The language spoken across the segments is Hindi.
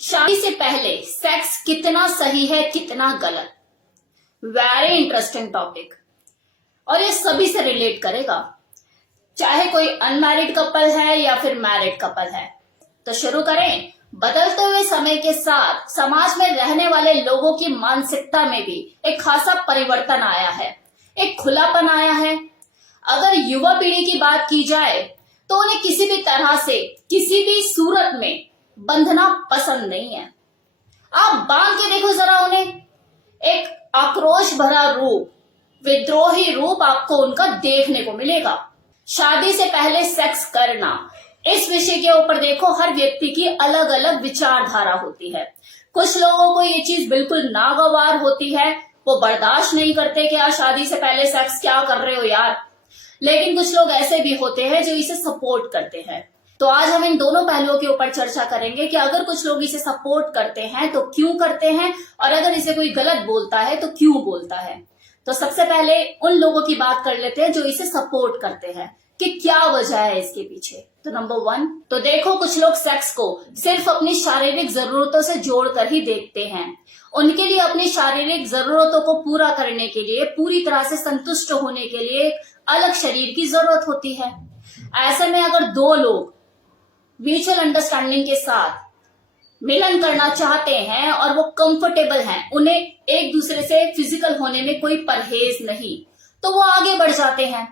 शादी से पहले सेक्स कितना सही है कितना गलत। वेरी इंटरेस्टिंग टॉपिक और ये सभी से रिलेट करेगा, चाहे कोई अनमैरिड कपल है या फिर मैरिड कपल है। तो शुरू करें। बदलते हुए समय के साथ समाज में रहने वाले लोगों की मानसिकता में भी एक खासा परिवर्तन आया है, एक खुलापन आया है। अगर युवा पीढ़ी की बात की जाए तो उन्हें किसी भी तरह से किसी भी सूरत में बंधना पसंद नहीं है। आप बांध के देखो जरा उन्हें, एक आक्रोश भरा रूप, विद्रोही रूप आपको उनका देखने को मिलेगा। शादी से पहले सेक्स करना, इस विषय के ऊपर देखो हर व्यक्ति की अलग अलग विचारधारा होती है। कुछ लोगों को ये चीज बिल्कुल नागवार होती है, वो बर्दाश्त नहीं करते कि यार शादी से पहले सेक्स क्या कर रहे हो यार। लेकिन कुछ लोग ऐसे भी होते हैं जो इसे सपोर्ट करते हैं। तो आज हम इन दोनों पहलुओं के ऊपर चर्चा करेंगे कि अगर कुछ लोग इसे सपोर्ट करते हैं तो क्यों करते हैं, और अगर इसे कोई गलत बोलता है तो क्यों बोलता है। तो सबसे पहले उन लोगों की बात कर लेते हैं जो इसे सपोर्ट करते हैं कि क्या वजह है इसके पीछे। तो नंबर 1, तो देखो कुछ लोग सेक्स को सिर्फ अपनी शारीरिक जरूरतों से जोड़कर ही देखते हैं। उनके लिए अपनी शारीरिक जरूरतों को पूरा करने के लिए, पूरी तरह से संतुष्ट होने के लिए अलग शरीर की जरूरत होती है। ऐसे में अगर दो लोग म्यूचुअल अंडरस्टैंडिंग के साथ मिलन करना चाहते हैं और वो कंफर्टेबल हैं, उन्हें एक दूसरे से फिजिकल होने में कोई परहेज नहीं, तो वो आगे बढ़ जाते हैं।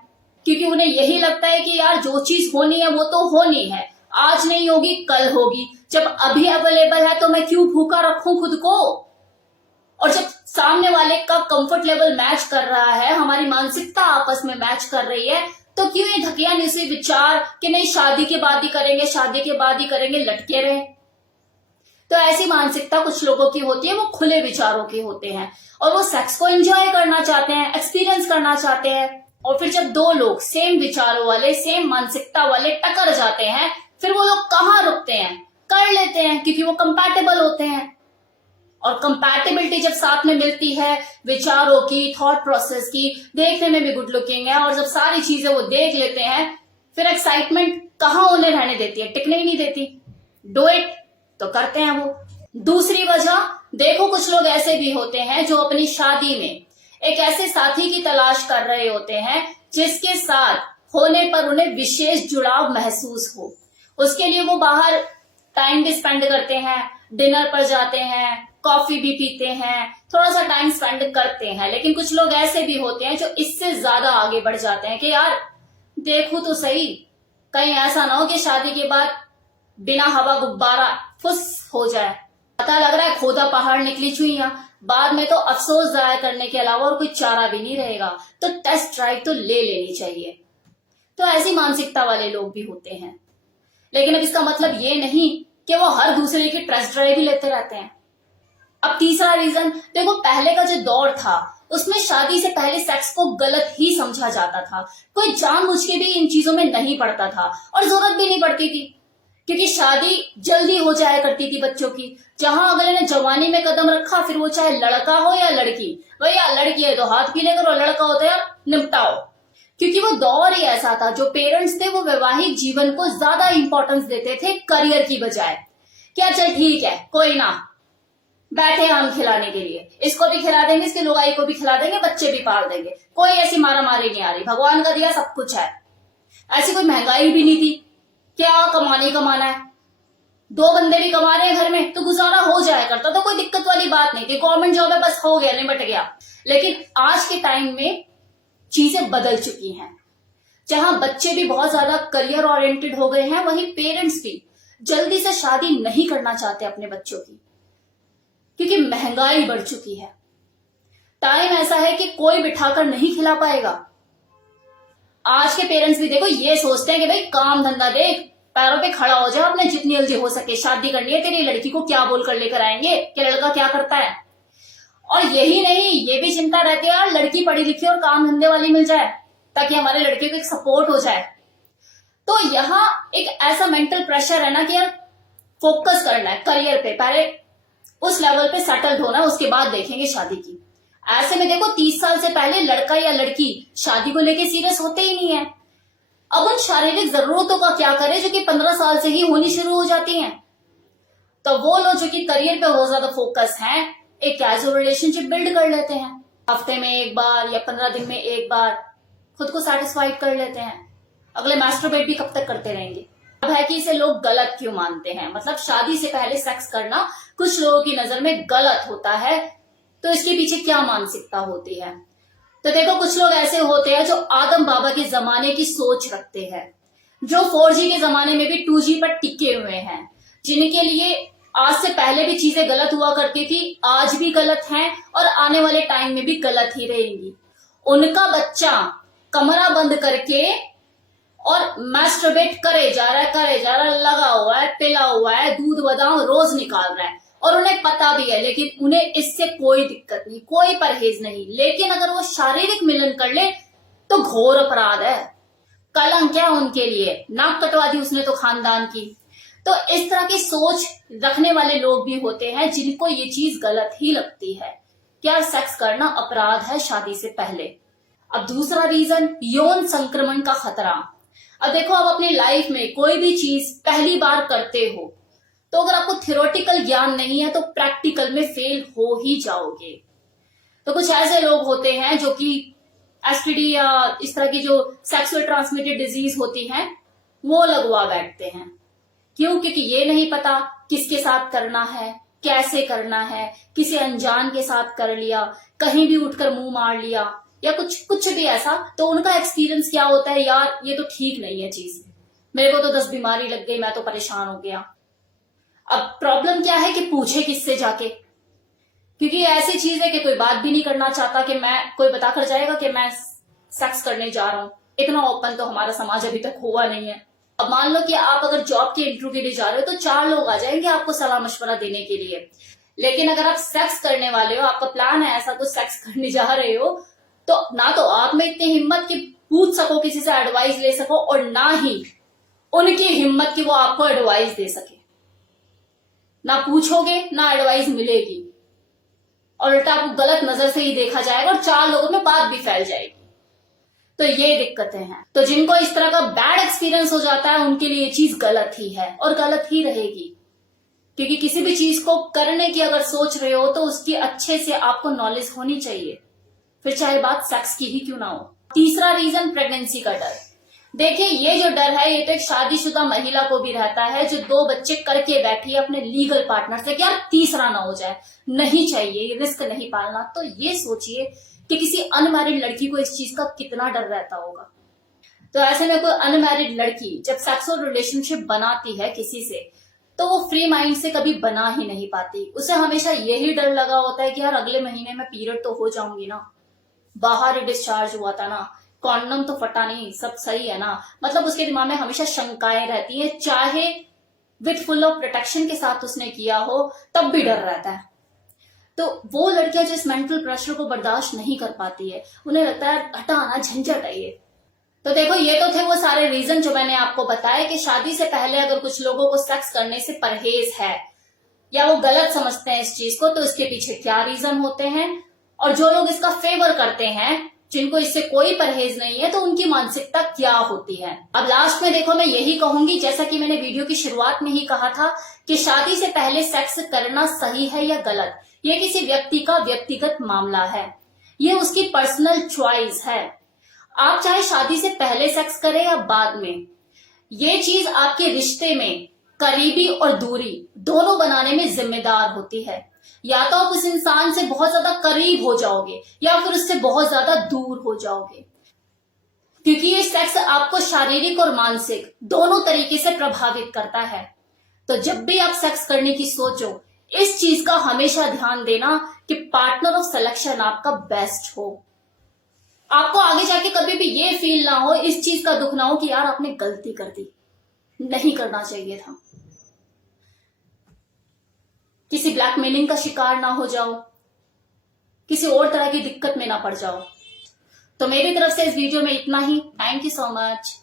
क्योंकि उन्हें यही लगता है कि यार जो चीज होनी है वो तो होनी है, आज नहीं होगी कल होगी। जब अभी अवेलेबल है तो मैं क्यों भूखा रखूं खुद को। और जब सामने वाले का कंफर्ट लेवल मैच कर रहा है, हमारी मानसिकता आपस में मैच कर रही है, तो क्यों ये धकियानुसी विचार कि नहीं शादी के बाद ही करेंगे, शादी के बाद ही करेंगे, लटके रहे। तो ऐसी मानसिकता कुछ लोगों की होती है, वो खुले विचारों के होते हैं और वो सेक्स को एंजॉय करना चाहते हैं, एक्सपीरियंस करना चाहते हैं। और फिर जब दो लोग सेम विचारों वाले, सेम मानसिकता वाले टकर जाते हैं, फिर वो लोग कहाँ रुकते हैं, कर लेते हैं, क्योंकि वो कंपैटिबल होते हैं। और कंपैटिबिलिटी जब साथ में मिलती है, विचारों की, थॉट प्रोसेस की, देखने में भी गुड लुकिंग है, और जब सारी चीजें वो देख लेते हैं, फिर एक्साइटमेंट कहाँ उन्हें रहने देती है, टिकने ही नहीं देती। डू इट, तो करते हैं वो। दूसरी वजह, देखो कुछ लोग ऐसे भी होते हैं जो अपनी शादी में एक ऐसे साथी की तलाश कर रहे होते हैं जिसके साथ होने पर उन्हें विशेष जुड़ाव महसूस हो। उसके लिए वो बाहर टाइम भी स्पेंड करते हैं, डिनर पर जाते हैं, कॉफी भी पीते हैं, थोड़ा सा टाइम स्पेंड करते हैं। लेकिन कुछ लोग ऐसे भी होते हैं जो इससे ज्यादा आगे बढ़ जाते हैं कि यार देखो तो सही, कहीं ऐसा ना हो कि शादी के बाद बिना हवा गुब्बारा फुस हो जाए, पता लग रहा है खोदा पहाड़ निकली चुईया, बाद में तो अफसोस जाया करने के अलावा और कोई चारा भी नहीं रहेगा। तो टेस्ट ड्राइव तो ले लेनी चाहिए। तो ऐसी मानसिकता वाले लोग भी होते हैं। लेकिन अब इसका मतलब ये नहीं कि वो हर दूसरे की टेस्ट ड्राइव ही लेते रहते हैं। अब तीसरा रीजन देखो, पहले का जो दौर था उसमें शादी से पहले सेक्स को गलत ही समझा जाता था। कोई जानबूझ के भी इन चीजों में नहीं पड़ता था और जरूरत भी नहीं पड़ती थी, क्योंकि शादी जल्दी हो जाया करती थी बच्चों की। जहां अगले ने जवानी में कदम रखा, फिर वो चाहे लड़का हो या लड़की, भैया लड़की है तो हाथ पीले करो, लड़का होता है निपटाओ। क्योंकि वो दौर ही ऐसा था, जो पेरेंट्स थे वो वैवाहिक जीवन को ज्यादा इंपॉर्टेंस देते थे करियर की बजाय। क्या चल ठीक है, कोई ना, बैठे हम खिलाने के लिए, इसको भी खिला देंगे, इसकी लुगाई को भी खिला देंगे, बच्चे भी पाल देंगे, कोई ऐसी मारा मारी नहीं आ रही, भगवान का दिया सब कुछ है। ऐसी कोई महंगाई भी नहीं थी, क्या कमाना ही कमाना है, दो बंदे भी कमा रहे हैं घर में तो गुजारा हो जाया करता, तो कोई दिक्कत वाली बात नहीं कि गवर्नमेंट जॉब है बस हो गया, निपट गया। लेकिन आज के टाइम में चीजें बदल चुकी हैं। जहां बच्चे भी बहुत ज्यादा करियर ओरिएंटेड हो गए हैं, वहीं पेरेंट्स भी जल्दी से शादी नहीं करना चाहते अपने बच्चों की, क्योंकि महंगाई बढ़ चुकी है। टाइम ऐसा है कि कोई बिठाकर नहीं खिला पाएगा। आज के पेरेंट्स भी देखो ये सोचते हैं कि भाई काम धंधा देख, पैरों पे खड़ा हो जाए, अपने जितनी जल्दी हो सके शादी करनी है, तेरी लड़की को क्या बोल कर लेकर आएंगे कि लड़का क्या करता है। और यही नहीं, ये भी चिंता रहती है यार लड़की पढ़ी लिखी और काम धंधे वाली मिल जाए ताकि हमारे लड़के को एक सपोर्ट हो जाए। तो यहाँ एक ऐसा मेंटल प्रेशर है ना कि यार फोकस करना है करियर पे, पहले उस लेवल पे सेटल्ड होना है, उसके बाद देखेंगे शादी की। ऐसे में देखो 30 साल से पहले लड़का या लड़की शादी को लेके सीरियस होते ही नहीं है। अब उन शारीरिक जरूरतों का क्या करें जो कि 15 साल से ही होनी शुरू हो जाती हैं। तो वो लोग जो कि करियर पे बहुत ज्यादा फोकस हैं, एक कैजुअल रिलेशनशिप बिल्ड कर लेते हैं, हफ्ते में एक बार या 15 दिन में एक बार खुद को सेटिस्फाइड कर लेते हैं। अगले मास्टरबेट भी कब तक करते रहेंगे। अब है कि इसे लोग गलत क्यों मानते हैं, मतलब शादी से पहले सेक्स करना कुछ लोगों की नजर में गलत होता है, तो इसके पीछे क्या मानसिकता होती है। तो देखो, कुछ लोग ऐसे होते हैं जो आदम बाबा के जमाने की सोच रखते हैं, जो 4G के जमाने में भी 2G पर टिके हुए हैं, जिनके लिए आज से पहले भी चीजें गलत हुआ करती थी, आज भी गलत हैं और आने वाले टाइम में भी गलत ही रहेंगी। उनका बच्चा कमरा बंद करके और मैस्टरबेट करे जा रहा है, लगा हुआ है, पिला हुआ है, दूध बादाम रोज निकाल रहा है और उन्हें पता भी है, लेकिन उन्हें इससे कोई दिक्कत नहीं, कोई परहेज नहीं। लेकिन अगर वो शारीरिक मिलन कर ले तो घोर अपराध है, कलंक है उनके लिए, नाक कटवा दी उसने तो खानदान की। तो इस तरह की सोच रखने वाले लोग भी होते हैं जिनको ये चीज गलत ही लगती है कि यार सेक्स करना अपराध है शादी से पहले। अब दूसरा रीजन, यौन संक्रमण का खतरा। अब देखो, आप अपनी लाइफ में कोई भी चीज पहली बार करते हो तो अगर आपको थ्योरेटिकल ज्ञान नहीं है तो प्रैक्टिकल में फेल हो ही जाओगे। तो कुछ ऐसे लोग होते हैं जो कि एसटीडी या इस तरह की जो सेक्सुअल ट्रांसमिटेड डिजीज होती हैं वो लगवा बैठते हैं। क्यों? क्योंकि ये नहीं पता किसके साथ करना है, कैसे करना है, किसी अनजान के साथ कर लिया, कहीं भी उठकर मुंह मार लिया या कुछ भी ऐसा, तो उनका एक्सपीरियंस क्या होता है, यार ये तो ठीक नहीं है चीज, मेरे को तो 10 बीमारी लग गई, मैं तो परेशान हो गया। अब प्रॉब्लम क्या है कि पूछे किससे जाके, क्योंकि ऐसी चीज है कि कोई बात भी नहीं करना चाहता कि मैं, कोई बताकर जाएगा कि मैं सेक्स करने जा रहा हूं। इतना ओपन तो हमारा समाज अभी तक हुआ नहीं है। अब मान लो कि आप अगर जॉब के इंटरव्यू के लिए जा रहे हो तो 4 लोग आ जाएंगे आपको सलाह मशवरा देने के लिए, लेकिन अगर आप सेक्स करने वाले हो, आपका प्लान है ऐसा कुछ, सेक्स करने जा रहे हो, तो ना तो आप में इतनी हिम्मत कि पूछ सको, किसी से एडवाइस ले सको, और ना ही उनकी हिम्मत कि वो आपको एडवाइस दे सके। ना पूछोगे ना एडवाइस मिलेगी और उल्टा आपको गलत नजर से ही देखा जाएगा और 4 लोगों में बात भी फैल जाएगी। तो ये दिक्कतें हैं। तो जिनको इस तरह का बैड एक्सपीरियंस हो जाता है उनके लिए ये चीज गलत ही है और गलत ही रहेगी, क्योंकि किसी भी चीज को करने की अगर सोच रहे हो तो उसकी अच्छे से आपको नॉलेज होनी चाहिए, फिर चाहे बात सेक्स की ही क्यों ना हो। तीसरा रीजन, प्रेगनेंसी का डर। देखिए, ये जो डर है ये तो एक शादीशुदा महिला को भी रहता है जो 2 बच्चे करके बैठी है अपने लीगल पार्टनर से कि यार तीसरा ना हो जाए, नहीं चाहिए, रिस्क नहीं पालना। तो ये सोचिए कि किसी अनमैरिड लड़की को इस चीज का कितना डर रहता होगा। तो ऐसे में कोई अनमैरिड लड़की जब सेक्सुअल रिलेशनशिप बनाती है किसी से तो वो फ्री माइंड से कभी बना ही नहीं पाती। उसे हमेशा यही डर लगा होता है कि यार अगले महीने में पीरियड तो हो जाऊंगी ना, बाहर डिस्चार्ज हुआ था ना, कॉन्डम तो फटा नहीं, सब सही है ना। मतलब उसके दिमाग में हमेशा शंकाएं रहती है, चाहे विथ फुल ऑफ प्रोटेक्शन के साथ उसने किया हो तब भी डर रहता है। तो वो लड़कियां जो इस मेंटल प्रेशर को बर्दाश्त नहीं कर पाती है, उन्हें लगता है हटाना, झंझट है ये। तो देखो, ये तो थे वो सारे रीजन जो मैंने आपको बताया कि शादी से पहले अगर कुछ लोगों को सेक्स करने से परहेज है या वो गलत समझते हैं इस चीज को, तो इसके पीछे क्या रीजन होते हैं, और जो लोग इसका फेवर करते हैं, जिनको इससे कोई परहेज नहीं है, तो उनकी मानसिकता क्या होती है। अब लास्ट में देखो, मैं यही कहूंगी, जैसा कि मैंने वीडियो की शुरुआत में ही कहा था कि शादी से पहले सेक्स करना सही है या गलत, ये किसी व्यक्ति का व्यक्तिगत मामला है, ये उसकी पर्सनल चॉइस है। आप चाहे शादी से पहले सेक्स करें या बाद में, ये चीज आपके रिश्ते में करीबी और दूरी दोनों बनाने में जिम्मेदार होती है। या तो आप उस इंसान से बहुत ज्यादा करीब हो जाओगे या फिर उससे बहुत ज्यादा दूर हो जाओगे, क्योंकि ये सेक्स आपको शारीरिक और मानसिक दोनों तरीके से प्रभावित करता है। तो जब भी आप सेक्स करने की सोचो, इस चीज का हमेशा ध्यान देना कि पार्टनर ऑफ सिलेक्शन आपका बेस्ट हो। आपको आगे जाके कभी भी ये फील ना हो, इस चीज का दुख ना हो कि यार आपने गलती कर दी, नहीं करना चाहिए था, किसी ब्लैकमेलिंग का शिकार ना हो जाओ, किसी और तरह की दिक्कत में ना पड़ जाओ। तो मेरी तरफ से इस वीडियो में इतना ही। Thank you so much.